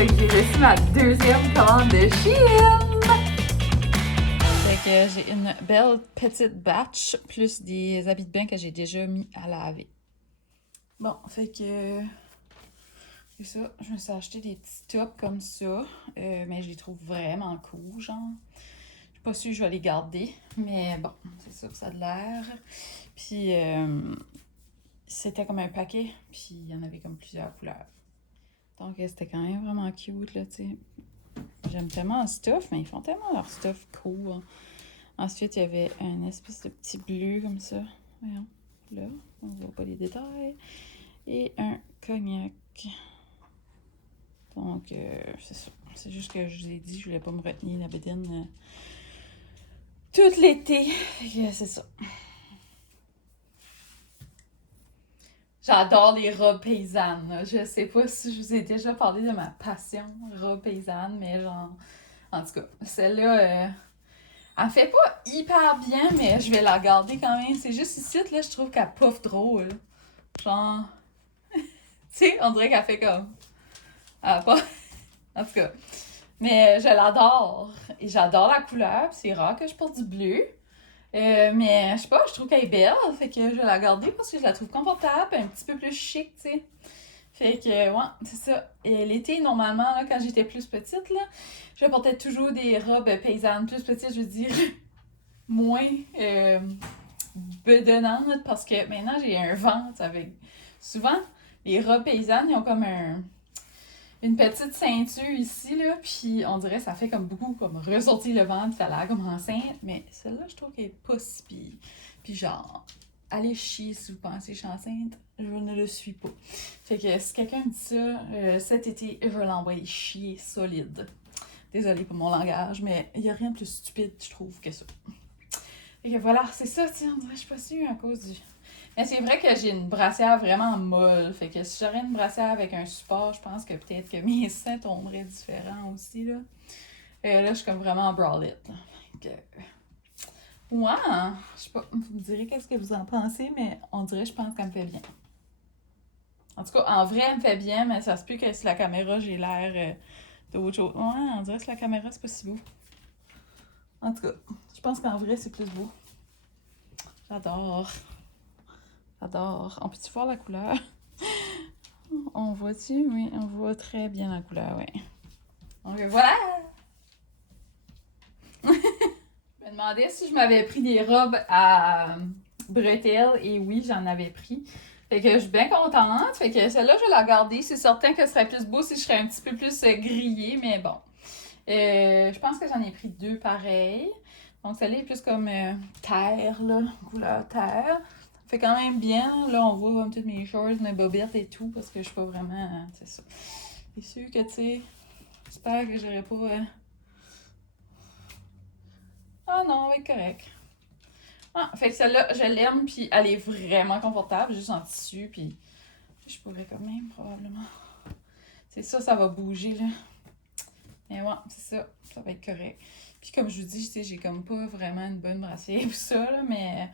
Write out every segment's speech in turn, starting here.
Fait que j'ai reçu ma deuxième commande de Shein! Fait que j'ai une belle petite batch, plus des habits de bain que j'ai déjà mis à laver. Bon, fait que... c'est ça, je me suis acheté des petits tops comme ça, mais je les trouve vraiment cool, genre. Je suis pas sûre que je vais les garder, mais bon, c'est ça que ça a de l'air. Puis, c'était comme un paquet, puis il y en avait comme plusieurs couleurs. Donc, c'était quand même vraiment cute, là, tu sais. J'aime tellement le stuff, mais ils font tellement leur stuff cool. Ensuite, il y avait un espèce de petit bleu comme ça. Voyons, là, on voit pas les détails. Et un cognac. Donc, c'est ça. C'est juste que je vous ai dit, je voulais pas me retenir la bédaine tout l'été. C'est ça. J'adore les robes paysannes. Là. Je sais pas si je vous ai déjà parlé de ma passion robe paysanne, mais genre, en tout cas, celle-là, elle fait pas hyper bien, mais je vais la garder quand même. C'est juste ici, là, je trouve qu'elle puff drôle. Genre, tu sais, on dirait qu'elle fait comme... Ah, pas... En tout cas. Mais je l'adore. Et j'adore la couleur. C'est rare que je porte du bleu. Mais je sais pas, je trouve qu'elle est belle. Fait que je vais la garder parce que je la trouve confortable. Un petit peu plus chic, tu sais. Fait que, ouais, c'est ça. Et l'été, normalement, là, quand j'étais plus petite, là, je portais toujours des robes paysannes. Plus petites, je veux dire, moins bedonnantes. Parce que maintenant, j'ai un ventre avec... Souvent, les robes paysannes, ils ont comme une petite ceinture ici, là, puis on dirait que ça fait comme beaucoup comme ressortir le ventre, ça a l'air comme enceinte, mais celle-là, je trouve qu'elle est pas si pire. Puis genre, allez chier si vous pensez que je suis enceinte, je ne le suis pas. Fait que si quelqu'un me dit ça, cet été, je vais l'envoyer chier solide. Désolée pour mon langage, mais il n'y a rien de plus stupide, je trouve, que ça. Fait que voilà, c'est ça, tu sais, on dirait que je suis pas sûre à cause du... Mais c'est vrai que j'ai une brassière vraiment molle. Fait que si j'aurais une brassière avec un support, je pense que peut-être que mes seins tomberaient différents aussi, là. Là, je suis comme vraiment en bralette. Fait que... Ouais, je sais pas, vous me direz qu'est-ce que vous en pensez, mais on dirait, je pense qu'elle me fait bien. En tout cas, en vrai, elle me fait bien, mais ça se peut que sur la caméra, j'ai l'air d'autre chose. Ouais, on dirait que sur la caméra, c'est pas si beau. En tout cas, je pense qu'en vrai, c'est plus beau. J'adore. J'adore. On peut-tu voir la couleur? On voit-tu? Oui, on voit très bien la couleur, oui. Donc voilà! Je me demandais si je m'avais pris des robes à bretelles, et oui, j'en avais pris. Fait que je suis bien contente. Fait que celle-là, je vais la garder. C'est certain que ce serait plus beau si je serais un petit peu plus grillée, mais bon. Je pense que j'en ai pris deux pareils. Donc celle-là est plus comme terre, là, couleur terre. Fait quand même bien. Là, on voit comme toutes mes shorts, mes bobettes et tout, parce que je suis pas vraiment... c'est ça. C'est sûr que, tu sais, j'espère que j'aurais pas... Ah non, elle va être correct. Ah, fait que celle-là, je l'aime, puis elle est vraiment confortable, juste en tissu, puis je pourrais quand même, probablement. C'est ça, ça va bouger, là. Mais ouais, c'est ça, ça va être correct. Puis comme je vous dis, tu sais, j'ai comme pas vraiment une bonne brassière ou ça, là, mais...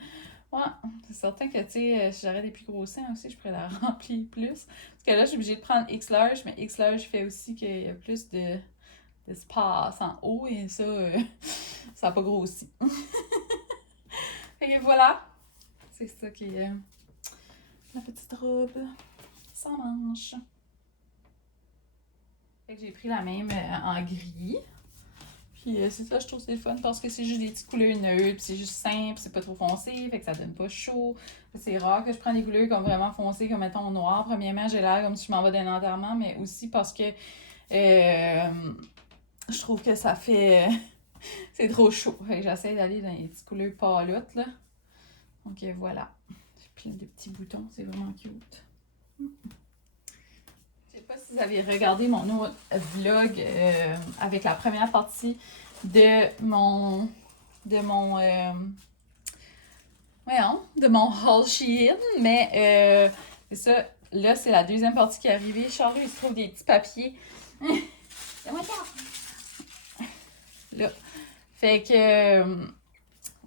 Ouais, c'est certain que, tu sais, si j'aurais des plus gros seins aussi, je pourrais la remplir plus. Parce que là, je suis obligée de prendre X-Large, mais X-Large fait aussi qu'il y a plus d'espace en haut, et ça, ça n'a pas grossi. Fait que voilà, c'est ça qui est la petite robe sans manches. Fait que j'ai pris la même en gris. Puis c'est ça, je trouve que c'est le fun parce que c'est juste des petites couleurs neutres, puis c'est juste simple, c'est pas trop foncé, fait que ça donne pas chaud. C'est rare que je prenne des couleurs comme vraiment foncées, comme mettons noir. Premièrement, j'ai l'air comme si je m'en vais d'un enterrement, mais aussi parce que je trouve que ça fait... c'est trop chaud. Fait que j'essaie d'aller dans les petites couleurs pâlottes, là. Donc voilà. J'ai plein de petits boutons, c'est vraiment cute. Je sais pas si vous avez regardé mon autre vlog avec la première partie de mon de mon haul Shein, mais c'est ça, là c'est la deuxième partie qui est arrivée. Charles, il se trouve des petits papiers. Là. Fait que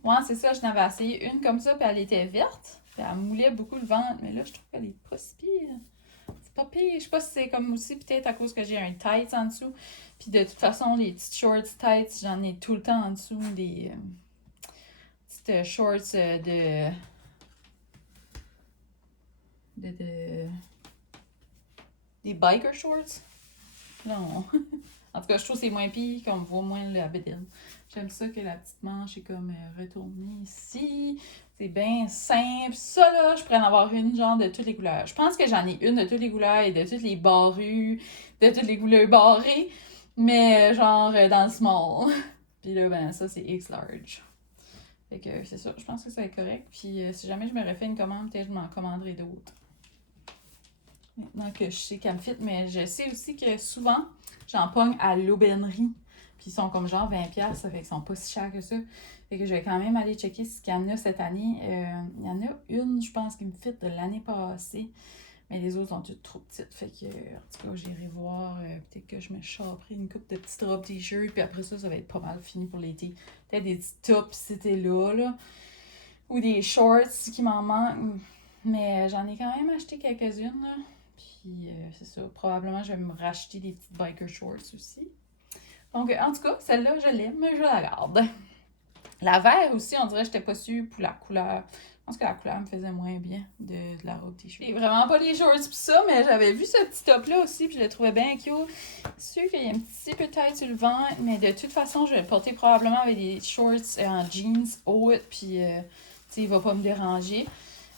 ouais, c'est ça, je n'avais essayé une comme ça, puis elle était verte, puis elle moulait beaucoup le ventre, mais là je trouve qu'elle est pas si pire. C'est pas pire. Je sais pas si c'est comme aussi peut-être à cause que j'ai un tights en dessous. Puis de toute façon, les petites shorts tights, j'en ai tout le temps en dessous. Des petites shorts des biker shorts. Non. En tout cas, je trouve que c'est moins pire, qu'on voit moins la bédaine. J'aime ça que la petite manche est comme retournée ici. C'est bien simple. Ça, là, je pourrais en avoir une, genre, de toutes les couleurs. Je pense que j'en ai une de toutes les couleurs et de toutes les barrues, de toutes les couleurs barrées, mais genre dans le small. Puis là, ben, ça, c'est X large. Fait que c'est ça, je pense que ça va être correct. Puis si jamais je me refais une commande, peut-être je m'en commanderai d'autres. Maintenant que je sais qu'elle me fit, mais je sais aussi que souvent, j'en pogne à l'aubainerie. Puis ils sont comme genre 20$, ça fait qu'ils sont pas si chers que ça. Fait que je vais quand même aller checker ce qu'il y en a cette année. Il y en a une, je pense, qui me fit de l'année passée. Mais les autres sont toutes trop petites. Fait que, en tout cas, j'irai voir. Peut-être que je me choperai une coupe de petites robes t-shirt. Puis après ça, ça va être pas mal fini pour l'été. Peut-être des petits tops si c'était là. Ou des shorts qui m'en manquent. Mais j'en ai quand même acheté quelques-unes, là. Puis c'est ça, probablement je vais me racheter des petites biker shorts aussi. Donc en tout cas, celle-là, je l'aime, mais je la garde. La vert aussi, on dirait que j'étais pas sûre pour la couleur. Je pense que la couleur me faisait moins bien de la robe t-shirt. C'est vraiment pas les shorts pour ça, mais j'avais vu ce petit top-là aussi, puis je le trouvais bien cute. C'est sûr qu'il y a un petit peu de taille sur le ventre, mais de toute façon, je vais le porter probablement avec des shorts en jeans hautes, puis tu sais, il va pas me déranger.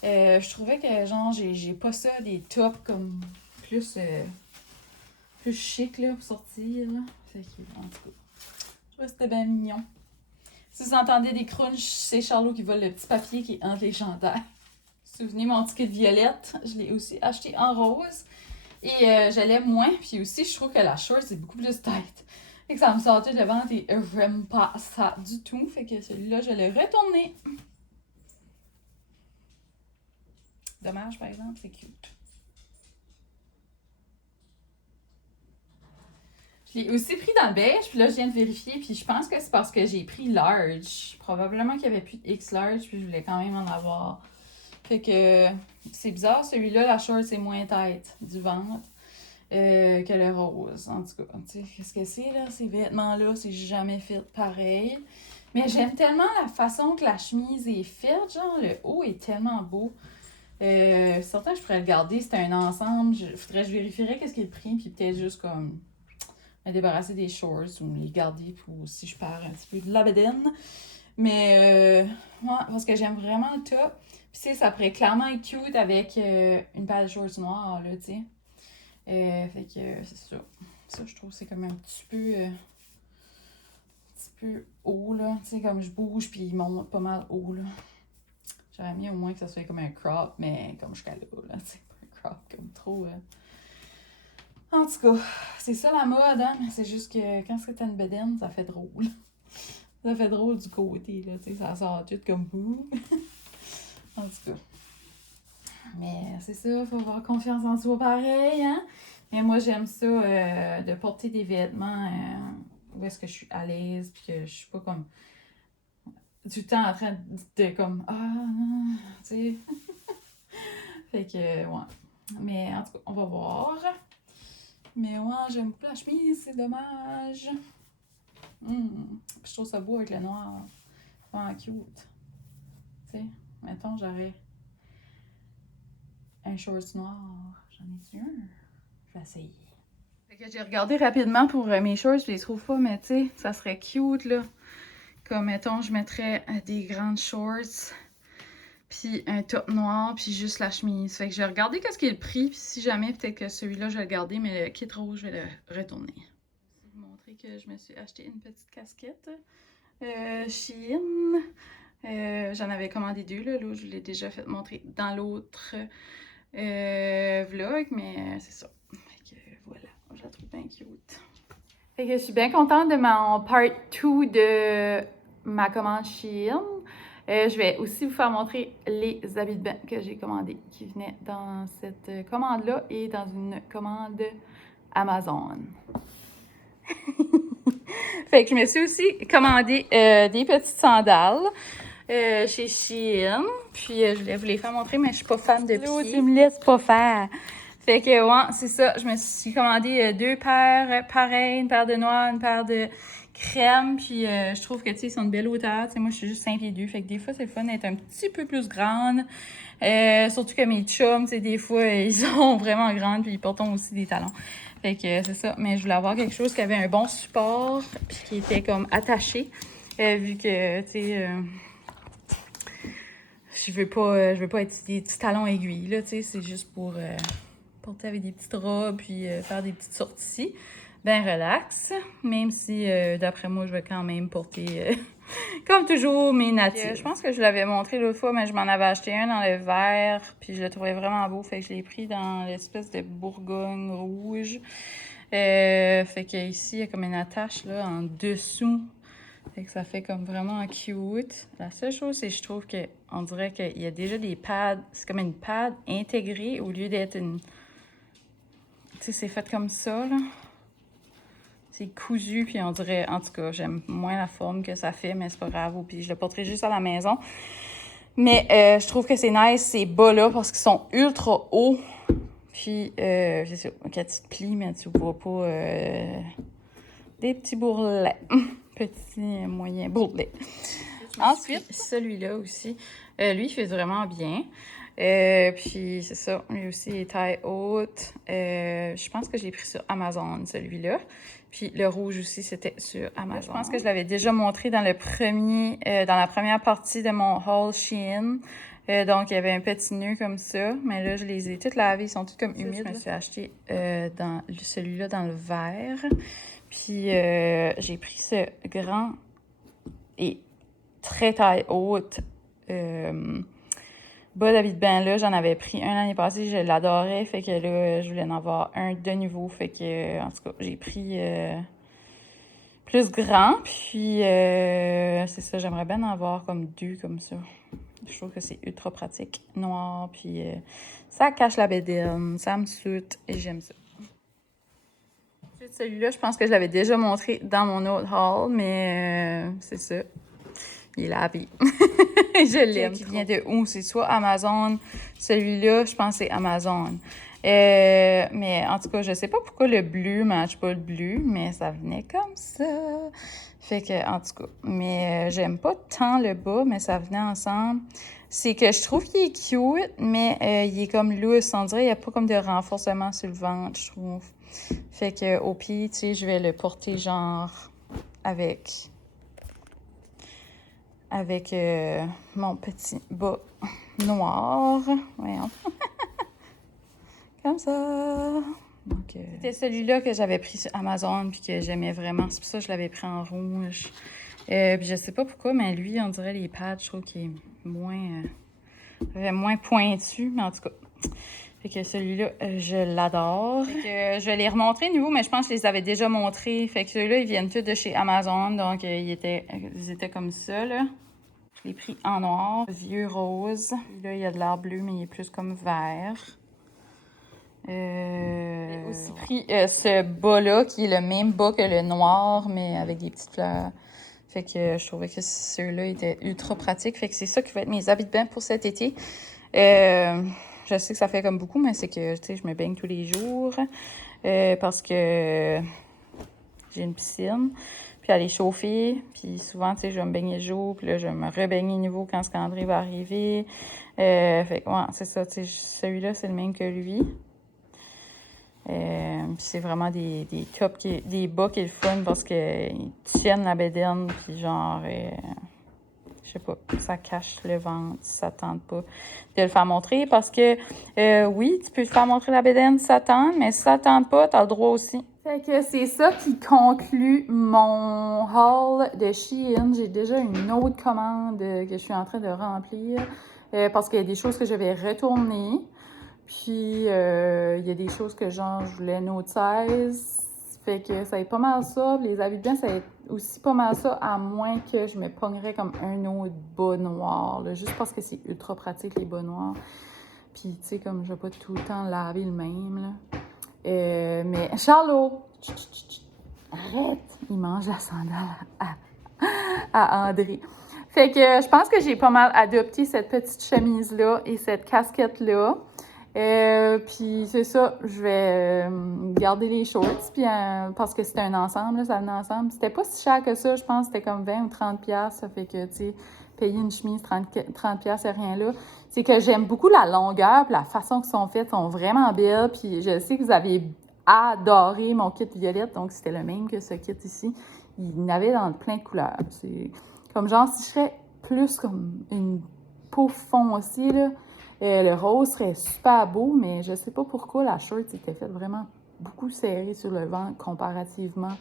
Je trouvais que genre j'ai pas ça des tops comme plus chic là pour sortir là. Fait que en tout cas, je trouvais que c'était bien mignon. Si vous entendez des crunchs, c'est Charlot qui vole le petit papier qui est entre les chandails. Souvenez mon ticket de violette, je l'ai aussi acheté en rose et je l'aime moins. Puis aussi je trouve que la short c'est beaucoup plus tight. Fait que ça me sortait de ventre et j'aime pas ça du tout. Fait que celui-là je l'ai retourné. Dommage, par exemple, c'est cute. Je l'ai aussi pris dans le beige, puis là, je viens de vérifier, puis je pense que c'est parce que j'ai pris large. Probablement qu'il n'y avait plus de X large, puis je voulais quand même en avoir. Fait que c'est bizarre, celui-là, la short, c'est moins tête du ventre que le rose. En tout cas, tu sais, qu'est-ce que c'est, là? Ces vêtements-là, c'est jamais fait pareil. Mais j'aime tellement la façon que la chemise est faite, genre, le haut est tellement beau. Certain que je pourrais le garder, c'était un ensemble. Je vérifierais qu'est-ce qu'il est pris, puis peut-être juste comme me débarrasser des shorts ou les garder pour si je perds un petit peu de la bedaine. Mais ouais, parce que j'aime vraiment le top. Puis tu sais, ça pourrait clairement être cute avec une paire de shorts noirs, là, tu sais. Fait que c'est ça. Ça, je trouve c'est comme un petit peu haut, là. Tu sais, comme je bouge, puis il monte pas mal haut, là. J'aurais mis au moins que ça soit comme un crop, mais comme jusqu'à là, c'est pas un crop comme trop. En tout cas, c'est ça la mode, hein? C'est juste que quand t'as une bedaine, ça fait drôle. Ça fait drôle du côté, là, tu sais, ça sort tout comme boum. En tout cas. Mais c'est ça, faut avoir confiance en soi pareil, hein? Mais moi, j'aime ça, de porter des vêtements où est-ce que je suis à l'aise, puis que je suis pas comme tout le temps en train de comme tu sais. Fait que ouais. Mais en tout cas, on va voir. Mais ouais, j'aime beaucoup la chemise, c'est dommage. Puis je trouve ça beau avec le noir. Vraiment cute. Tu sais, mettons j'aurais un short noir. J'en ai un. Je vais essayer. Fait que j'ai regardé rapidement pour mes shorts, je les trouve pas, mais tu sais, ça serait cute là. Comme, mettons, je mettrais des grandes shorts, puis un top noir, puis juste la chemise. Fait que je vais regarder qu'est-ce qui est le prix, puis si jamais, peut-être que celui-là, je vais le garder, mais le kit rose, je vais le retourner. Je vais vous montrer que je me suis acheté une petite casquette Shein. J'en avais commandé deux, là, je l'ai déjà fait montrer dans l'autre vlog, mais c'est ça. Fait que voilà, je la trouve bien cute. Fait que je suis bien contente de mon part 2 de ma commande Shein. Je vais aussi vous faire montrer les habits de bain que j'ai commandés qui venaient dans cette commande-là et dans une commande Amazon. Fait que je me suis aussi commandé des petites sandales chez Shein. Puis je voulais vous les faire montrer, mais je suis pas fan de pieds. Tu me laisses pas faire. Fait que, ouais, c'est ça. Je me suis commandé 2 paires pareilles, une paire de noires, une paire de crème. Puis je trouve que, tu sais, ils sont de belle hauteur. Tu sais, moi, je suis juste 5 pieds 2. Fait que des fois, c'est le fun d'être un petit peu plus grande. Surtout que mes chums, tu sais, des fois, ils sont vraiment grandes. Puis ils portent aussi des talons. Fait que c'est ça. Mais je voulais avoir quelque chose qui avait un bon support. Puis qui était comme attaché. Vu que, tu sais... je veux pas être des petits talons aiguilles, là, tu sais, c'est juste pour porter avec des petites robes, puis faire des petites sorties. Ben relax, même si, d'après moi, je vais quand même porter, comme toujours, mes natives. Je pense que je l'avais montré l'autre fois, mais je m'en avais acheté un dans le vert, puis je le trouvais vraiment beau, fait que je l'ai pris dans l'espèce de Bourgogne rouge. Fait que ici, il y a comme une attache, là, en dessous. Fait que ça fait comme vraiment cute. La seule chose, c'est que je trouve qu'on dirait qu'il y a déjà des pads. C'est comme une pad intégrée au lieu d'être une... Tu sais, c'est fait comme ça, là. C'est cousu, puis on dirait... En tout cas, j'aime moins la forme que ça fait, mais c'est pas grave. Puis je le porterai juste à la maison. Mais je trouve que c'est nice, ces bas-là, parce qu'ils sont ultra hauts. Puis, c'est sûr, quand tu te plies, mais tu vois pas des petits bourrelets. Petit, moyen bourrelet. Ensuite, celui-là aussi. Lui, il fait vraiment bien. Puis, c'est ça. Lui aussi, il est taille haute. Je pense que je l'ai pris sur Amazon, celui-là. Puis, le rouge aussi, c'était sur Amazon. Je pense que je l'avais déjà montré dans dans la première partie de mon haul Shein. Donc, il y avait un petit nœud comme ça. Mais là, je les ai toutes lavés. Ils sont tous comme humides. Je me suis acheté celui-là dans le vert. Puis, j'ai pris ce grand et très taille haute bas d'habit de bain-là. J'en avais pris un l'année passée. Je l'adorais. Fait que là, je voulais en avoir un de nouveau. Fait que, en tout cas, j'ai pris plus grand. Puis, c'est ça. J'aimerais bien en avoir comme 2 comme ça. Je trouve que c'est ultra pratique. Noir. Puis, ça cache la bédaine. Ça me soute et j'aime ça. Celui-là, je pense que je l'avais déjà montré dans mon autre haul, mais c'est ça. Il est lavé. Je l'aime. Il vient de où? C'est soit Amazon. Celui-là, je pense que c'est Amazon. Mais en tout cas, je sais pas pourquoi le bleu matche pas le bleu, mais ça venait comme ça. Fait que, en tout cas, mais j'aime pas tant le bas, mais ça venait ensemble. C'est que je trouve qu'il est cute, mais il est comme loose. On dirait qu'il n'y a pas comme de renforcement sur le ventre, je trouve. Fait que au pied, tu sais, je vais le porter genre avec mon petit bas noir. Voyons. Comme ça. Donc, c'était celui-là que j'avais pris sur Amazon puis que j'aimais vraiment. C'est pour ça que je l'avais pris en rouge. Puis je sais pas pourquoi, mais lui, on dirait les pads, je trouve qu'il est moins pointu, mais en tout cas. Fait que celui-là, je l'adore. Fait que je vais les remontrer nouveau, mais je pense que je les avais déjà montrés. Fait que ceux-là, ils viennent tous de chez Amazon. Donc, ils étaient comme ça, là. Je l'ai pris en noir, vieux rose. Là, il y a de l'air bleu, mais il est plus comme vert. J'ai aussi pris ce bas-là, qui est le même bas que le noir, mais avec des petites fleurs. Fait que je trouvais que ceux-là étaient ultra pratiques. Fait que c'est ça qui va être mes habits de bain pour cet été. Je sais que ça fait comme beaucoup, mais c'est que, tu sais, je me baigne tous les jours parce que j'ai une piscine. Puis elle est chauffée. Puis souvent, tu sais, je vais me baigner le jour. Puis là, je vais me rebaigner nouveau quand Scandré va arriver. Fait que, ouais, c'est ça. Tu sais, celui-là, c'est le même que lui. Puis c'est vraiment des bas qui est le fun parce qu'ils tiennent la bédaine. Puis genre... je sais pas, ça cache le ventre si ça tente pas de le faire montrer parce que oui, tu peux le faire montrer la bédaine si ça tente, mais si ça tente pas, t'as le droit aussi. Fait que c'est ça qui conclut mon haul de Shein. J'ai déjà une autre commande que je suis en train de remplir parce qu'il y a des choses que je vais retourner. Puis il y a des choses que genre je voulais une autre size. Fait que ça va être pas mal ça. Les habits de bain, ça va être aussi pas mal ça, à moins que je me pognerais comme un autre bas noir, là, juste parce que c'est ultra pratique, les bas noirs. Puis, tu sais, comme je vais pas tout le temps laver le même, là. Mais Charlot, arrête! Il mange la sandale à André. Fait que je pense que j'ai pas mal adopté cette petite chemise-là et cette casquette-là. Puis c'est ça, je vais garder les shorts, puis parce que c'était un ensemble, là, ça venait ensemble. C'était pas si cher que ça, je pense que c'était comme 20 ou 30 piastres, ça fait que, tu sais, payer une chemise 30 piastres, c'est rien là. C'est que j'aime beaucoup la longueur, puis la façon qu'ils sont faites, sont vraiment belles, puis je sais que vous avez adoré mon kit violette, donc c'était le même que ce kit ici. Il y en avait dans plein de couleurs. C'est comme genre, si je serais plus comme une peau foncée, là, le rose serait super beau, mais je sais pas pourquoi la shirt était faite vraiment beaucoup serrée sur le ventre comparativement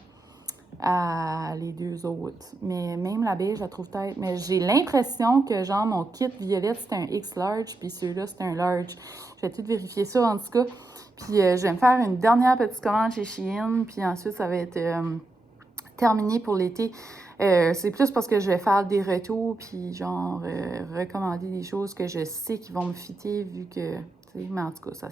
à les deux autres. Mais même la beige, je la trouve peut-être... Mais j'ai l'impression que, genre, mon kit violette, c'était un X large, puis celui-là, c'était un large. Je vais tout vérifier ça, en tout cas. Puis je vais me faire une dernière petite commande chez Shein, puis ensuite, ça va être terminé pour l'été. C'est plus parce que je vais faire des retours, puis genre, recommander des choses que je sais qui vont me fitter, vu que... Mais en tout cas, ça,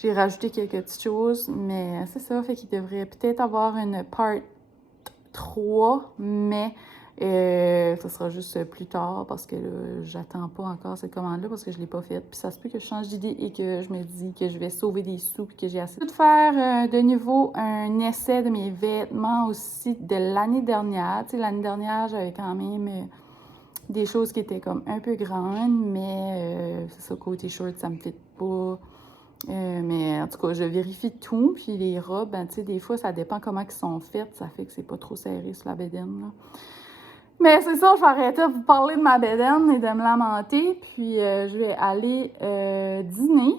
j'ai rajouté quelques petites choses, mais c'est ça, fait qu'il devrait peut-être avoir une part 3, mais ça sera juste plus tard parce que là, j'attends pas encore cette commande-là parce que je l'ai pas faite. Puis ça se peut que je change d'idée et que je me dis que je vais sauver des sous puis que j'ai assez de faire de nouveau un essai de mes vêtements aussi de l'année dernière. Tu sais, l'année dernière, j'avais quand même des choses qui étaient comme un peu grandes, mais c'est ça, côté short, ça me fit pas. Mais en tout cas, je vérifie tout. Puis les robes, ben, tu sais, des fois, ça dépend comment elles sont faites. Ça fait que c'est pas trop serré sur la bedaine, là. Mais c'est ça, je vais arrêter de vous parler de ma bedaine et de me lamenter. Puis je vais aller dîner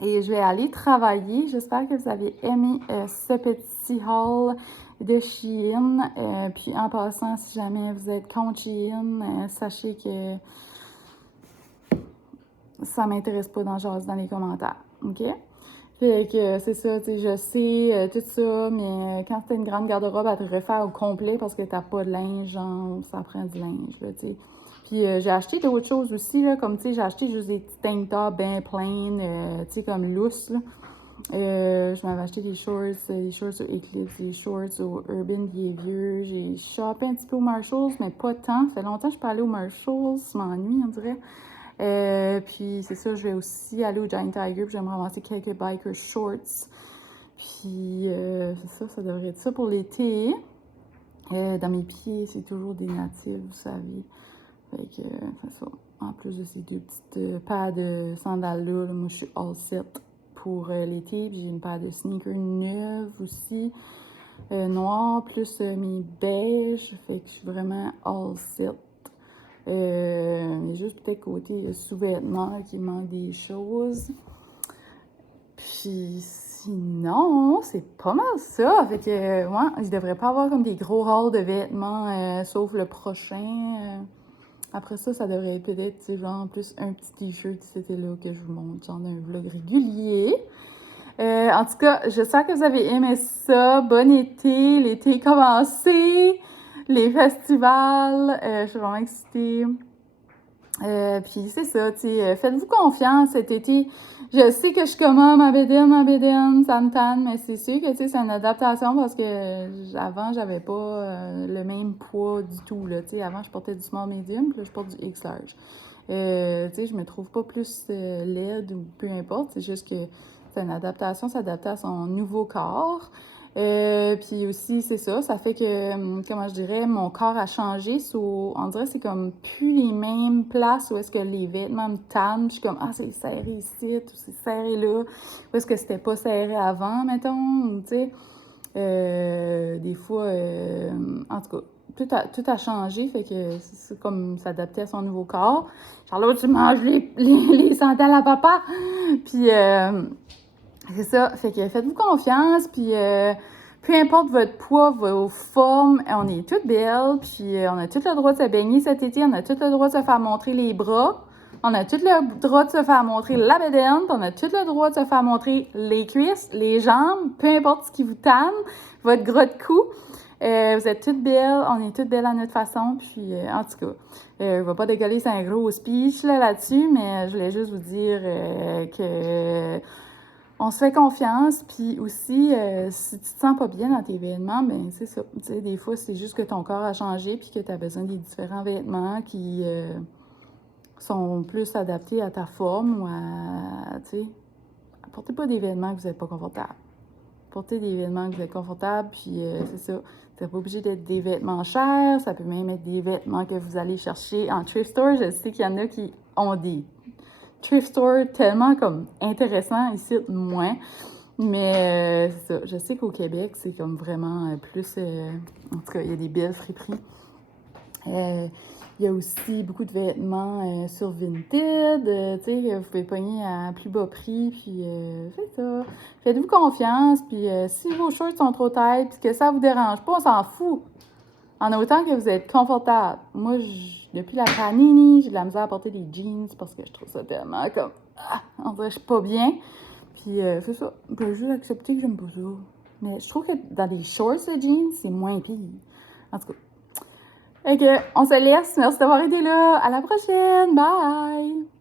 et je vais aller travailler. J'espère que vous avez aimé ce petit haul de Shein. Puis en passant, si jamais vous êtes contre Shein, sachez que ça m'intéresse pas d'en jaser dans les commentaires, OK? Fait que c'est ça, tu sais, je sais, tout ça, mais quand t'as une grande garde-robe à te refaire au complet parce que t'as pas de linge, genre, ça prend du linge, là, tu sais. Puis j'ai acheté d'autres choses aussi, là, comme, tu sais, j'ai acheté juste des petits tank tops bien pleins, tu sais, comme loose, là. Je m'avais acheté des shorts au Eclipse, des shorts au Urban Behavior. J'ai shoppé un petit peu au Marshalls, mais pas tant. Ça fait longtemps que je suis pas allée au Marshalls, ça m'ennuie, on dirait. Puis c'est ça, je vais aussi aller au Giant Tiger, puis je vais me ramasser quelques biker shorts. Puis c'est ça, ça devrait être ça pour l'été. Dans mes pieds, c'est toujours des natifs, vous savez. Fait que c'est ça. En plus de ces deux petites paires de sandales-là, moi je suis all set pour l'été. Puis j'ai une paire de sneakers neuves aussi, noires, plus mes beiges. Fait que je suis vraiment all set. Mais juste peut-être côté sous-vêtements qui manque des choses. Puis sinon, c'est pas mal ça. Fait que, ouais, je devrais pas avoir comme des gros hauls de vêtements, sauf le prochain. Après ça, ça devrait être peut-être, genre, plus un petit t-shirt, c'était là que je vous montre, genre d'un vlog régulier. En tout cas, j'espère que vous avez aimé ça. Bon été, l'été est commencé. Les festivals, je suis vraiment excitée. Puis c'est ça, tu sais, faites-vous confiance cet été. Je sais que je suis comme ma bédaine, ça me tanne, mais c'est sûr que, tu sais, c'est une adaptation parce que avant, j'avais pas le même poids du tout, là, tu sais. Avant, je portais du small medium, puis là, je porte du X large. Tu sais, je me trouve pas plus laide ou peu importe, c'est juste que c'est une adaptation, s'adapter à son nouveau corps. Puis aussi, c'est ça, ça fait que, comment je dirais, mon corps a changé. On dirait que c'est comme plus les mêmes places où est-ce que les vêtements me tannent. Je suis comme, ah, c'est serré ici, ou c'est serré là. Ou est-ce que c'était pas serré avant, mettons, tu sais. Des fois, en tout cas, tout a changé, fait que c'est comme s'adapter à son nouveau corps. Charlotte, tu manges les sandales à papa. Puis, c'est ça, fait que faites-vous confiance, puis peu importe votre poids, vos formes, on est toutes belles, puis on a tout le droit de se baigner cet été, on a tout le droit de se faire montrer les bras, on a tout le droit de se faire montrer la bedaine, puis on a tout le droit de se faire montrer les cuisses, les jambes, peu importe ce qui vous tanne, votre gras de cou. Vous êtes toutes belles, on est toutes belles à notre façon, puis en tout cas, je vais pas décoller, c'est un gros speech là-dessus, mais je voulais juste vous dire que on se fait confiance, puis aussi, si tu te sens pas bien dans tes vêtements, ben c'est ça. Tu sais, des fois, c'est juste que ton corps a changé, puis que tu as besoin des différents vêtements qui sont plus adaptés à ta forme ou à, tu sais, portez pas des vêtements que vous n'êtes pas confortable. Portez des vêtements que vous êtes confortable, puis c'est ça. C'est pas obligé d'être des vêtements chers, ça peut même être des vêtements que vous allez chercher en thrift store. Je sais qu'il y en a qui ont des thrift stores tellement comme intéressants, ici moins. Mais c'est ça, je sais qu'au Québec, c'est comme vraiment plus... en tout cas, il y a des belles friperies. Il y a aussi beaucoup de vêtements sur Vinted, tu sais, vous pouvez pogner à plus bas prix, puis c'est ça. Faites-vous confiance, puis si vos shorts sont trop tight, puis que ça vous dérange pas, on s'en fout. En autant que vous êtes confortable. Moi, depuis la panini, j'ai de la misère à porter des jeans parce que je trouve ça tellement comme... on dirait que je suis pas bien. Puis c'est ça, je peux juste accepter que j'aime pas ça. Mais je trouve que dans des shorts de jeans, c'est moins pire. En tout cas. Fait que, on se laisse. Merci d'avoir été là. À la prochaine. Bye!